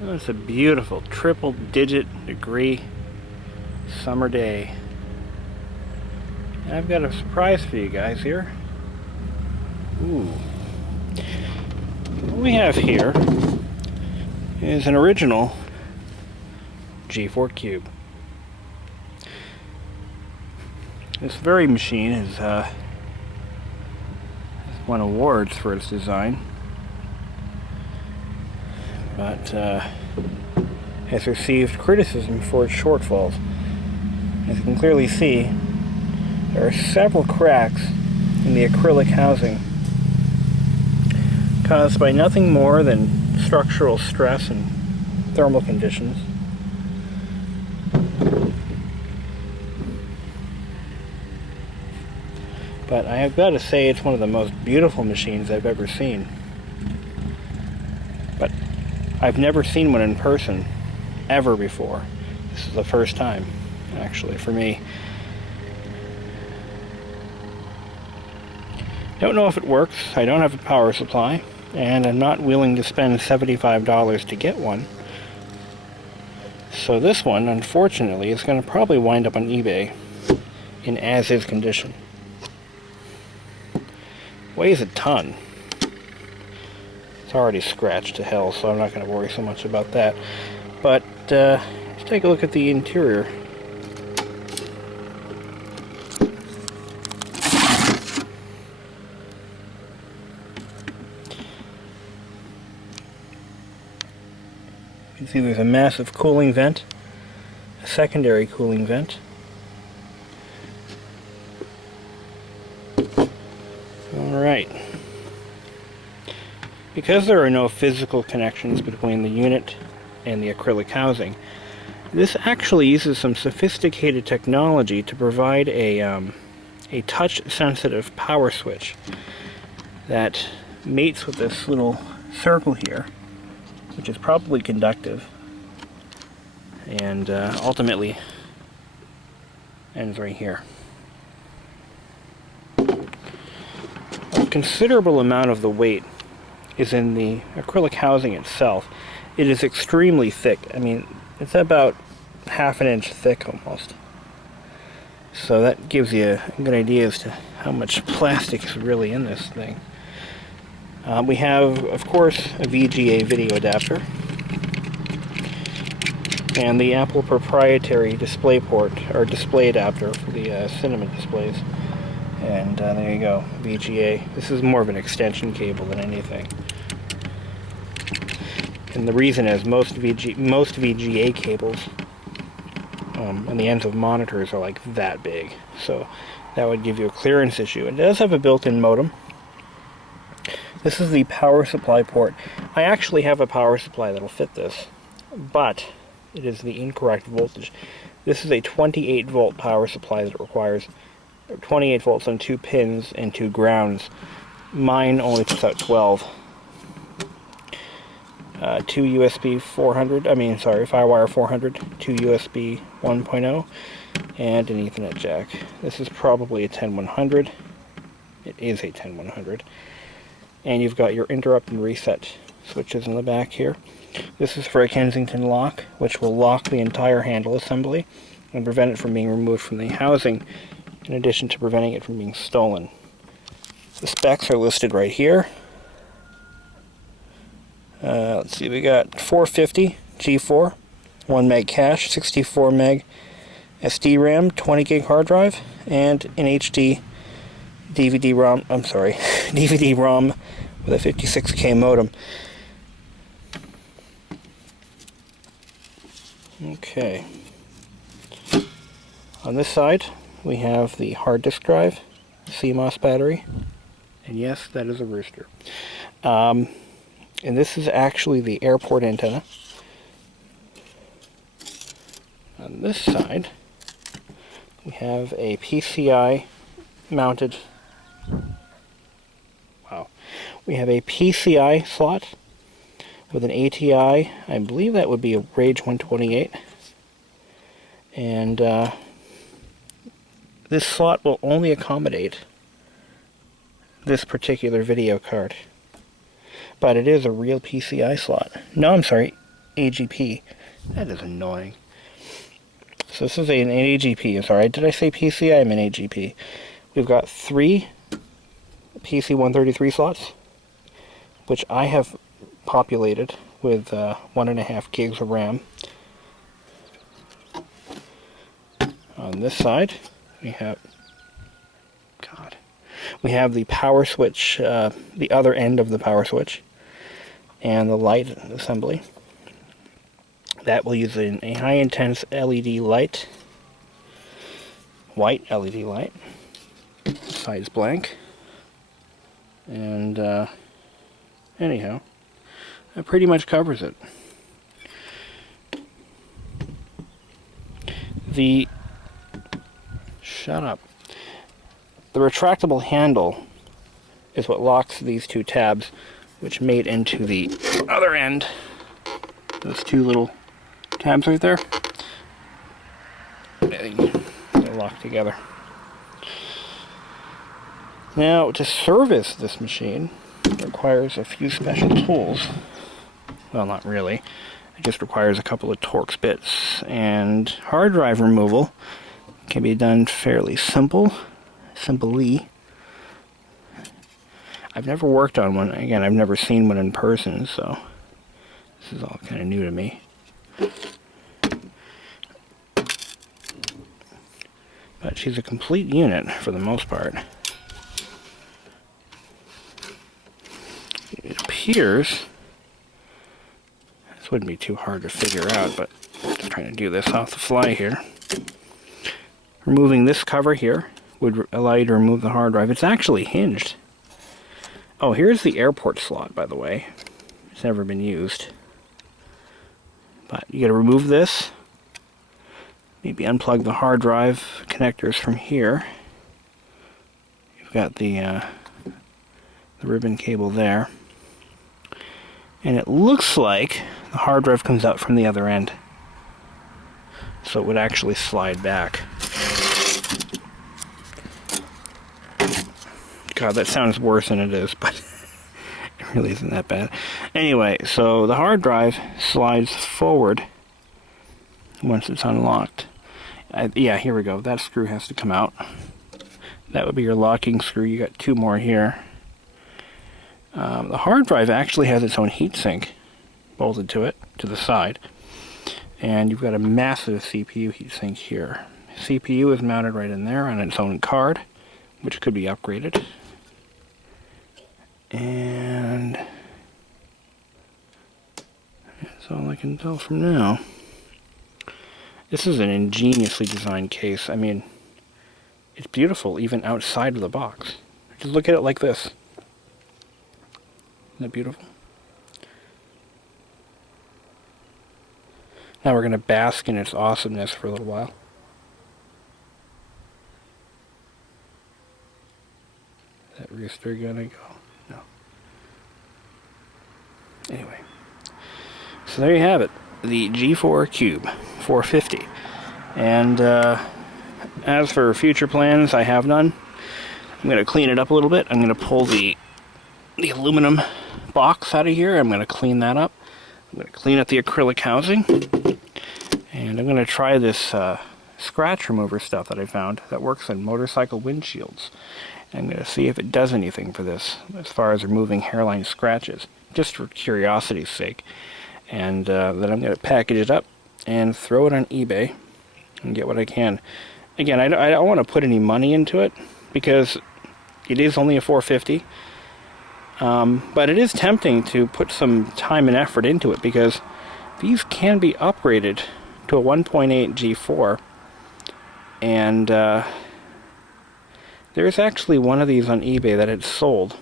Oh, it's a beautiful triple-digit degree summer day. And I've got a surprise for you guys here. Ooh. What we have here is an original G4 Cube. This very machine has won awards for its design, but has received criticism for its shortfalls. As you can clearly see, there are several cracks in the acrylic housing caused by nothing more than structural stress and thermal conditions. But I have got to say it's one of the most beautiful machines I've ever seen. But I've never seen one in person ever before. This is the first time, actually, for me. Don't know if it works. I don't have a power supply, and I'm not willing to spend $75 to get one. So this one, unfortunately, is going to probably wind up on eBay in as-is condition. Weighs a ton. It's already scratched to hell, so I'm not going to worry so much about that. But let's take a look at the interior. You can see there's a massive cooling vent, a secondary cooling vent. Alright. Because there are no physical connections between the unit and the acrylic housing, this actually uses some sophisticated technology to provide a touch-sensitive power switch that mates with this little circle here, which is probably conductive, and ultimately ends right here. A considerable amount of the weight is in the acrylic housing itself. It is extremely thick. I mean, it's about half an inch thick almost. So that gives you a good idea as to how much plastic is really in this thing. We have, of course, a VGA video adapter and the Apple proprietary display port, or display adapter for the cinema displays. And there you go, VGA. This is more of an extension cable than anything. And the reason is most VGA cables and the ends of monitors are like that big. So that would give you a clearance issue. It does have a built-in modem. This is the power supply port. I actually have a power supply that'll fit this, but it is the incorrect voltage. This is a 28 volt power supply that requires 28 volts on 2 pins and 2 grounds. Mine only puts out 12. 2 USB 400, Firewire 400, 2 USB 1.0, and an Ethernet jack. This is probably a 10100. It is a 10100. And you've got your interrupt and reset switches in the back here. This is for a Kensington lock, which will lock the entire handle assembly and prevent it from being removed from the housing, in addition to preventing it from being stolen. The specs are listed right here. Let's see, we got 450 G4, 1 meg cache, 64 meg SD RAM, 20 gig hard drive, and an HD DVD-ROM, DVD-ROM with a 56K modem. Okay. On this side, we have the hard disk drive, CMOS battery, and yes, that is a rooster. And this is actually the airport antenna. On this side, we have a PCI mounted, we have a PCI slot with an ATI, I believe that would be a Rage 128, and this slot will only accommodate this particular video card. But it is a real PCI slot. No, I'm sorry, AGP. That is annoying. So this is an AGP. Sorry, did I say PCI? I mean AGP. We've got 3 PC 133 slots, which I have populated with 1.5 gigs of RAM. On this side, we have the power switch, the other end of the power switch, and the light assembly. That will use a high-intense LED light, white LED light. This side is blank. And anyhow, that pretty much covers it. Shut up. The retractable handle is what locks these 2 tabs, which mate into the other end. Those 2 little tabs right there. They're locked together. Now, to service this machine, it requires a few special tools. Well, not really. It just requires a couple of Torx bits, and hard drive removal can be done fairly simply. I've never worked on one. Again, I've never seen one in person, so this is all kind of new to me. But she's a complete unit for the most part. It appears, this wouldn't be too hard to figure out, but I'm just trying to do this off the fly here. Removing this cover here would allow you to remove the hard drive. It's actually hinged. Oh, here's the airport slot, by the way. It's never been used. But you gotta remove this. Maybe unplug the hard drive connectors from here. You've got the ribbon cable there. And it looks like the hard drive comes out from the other end. So it would actually slide back. God, that sounds worse than it is, but it really isn't that bad. Anyway, so the hard drive slides forward once it's unlocked. Yeah, here we go. That screw has to come out. That would be your locking screw. You got 2 more here. The hard drive actually has its own heatsink bolted to it, to the side. And you've got a massive CPU heatsink here. CPU is mounted right in there on its own card, which could be upgraded. And that's all I can tell from now. This is an ingeniously designed case. I mean, it's beautiful even outside of the box. Just look at it like this. Isn't that beautiful? Now we're going to bask in its awesomeness for a little while. Is that rooster gonna go? No. Anyway. So there you have it. The G4 Cube 450. And as for future plans, I have none. I'm going to clean it up a little bit. I'm going to pull the aluminum box out of here. I'm going to clean that up. I'm going to clean up the acrylic housing. And I'm going to try this scratch remover stuff that I found that works on motorcycle windshields. I'm going to see if it does anything for this as far as removing hairline scratches, just for curiosity's sake. And then I'm going to package it up and throw it on eBay and get what I can. Again, I don't want to put any money into it because it is only a 450. But it is tempting to put some time and effort into it because these can be upgraded to a 1.8 G4. And there's actually one of these on eBay that had sold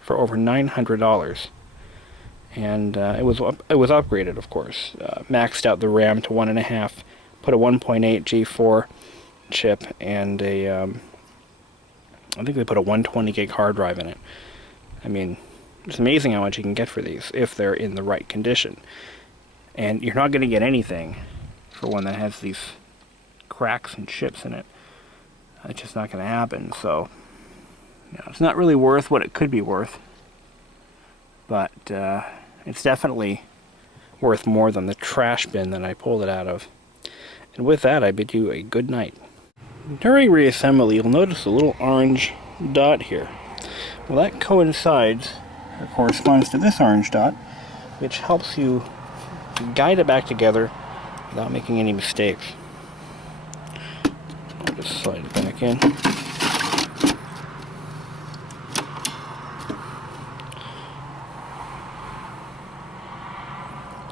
for over $900. And it was upgraded, of course. Maxed out the RAM to 1.5, put a 1.8 G4 chip, and I think they put a 120 gig hard drive in it. I mean, it's amazing how much you can get for these if they're in the right condition. And you're not going to get anything for one that has these cracks and chips in it. It's just not going to happen. So, you know, it's not really worth what it could be worth. But it's definitely worth more than the trash bin that I pulled it out of. And with that, I bid you a good night. During reassembly, you'll notice a little orange dot here. Well, that coincides, or corresponds to this orange dot, which helps you guide it back together without making any mistakes. I'll just slide it back in.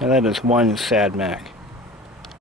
And that is one sad Mac.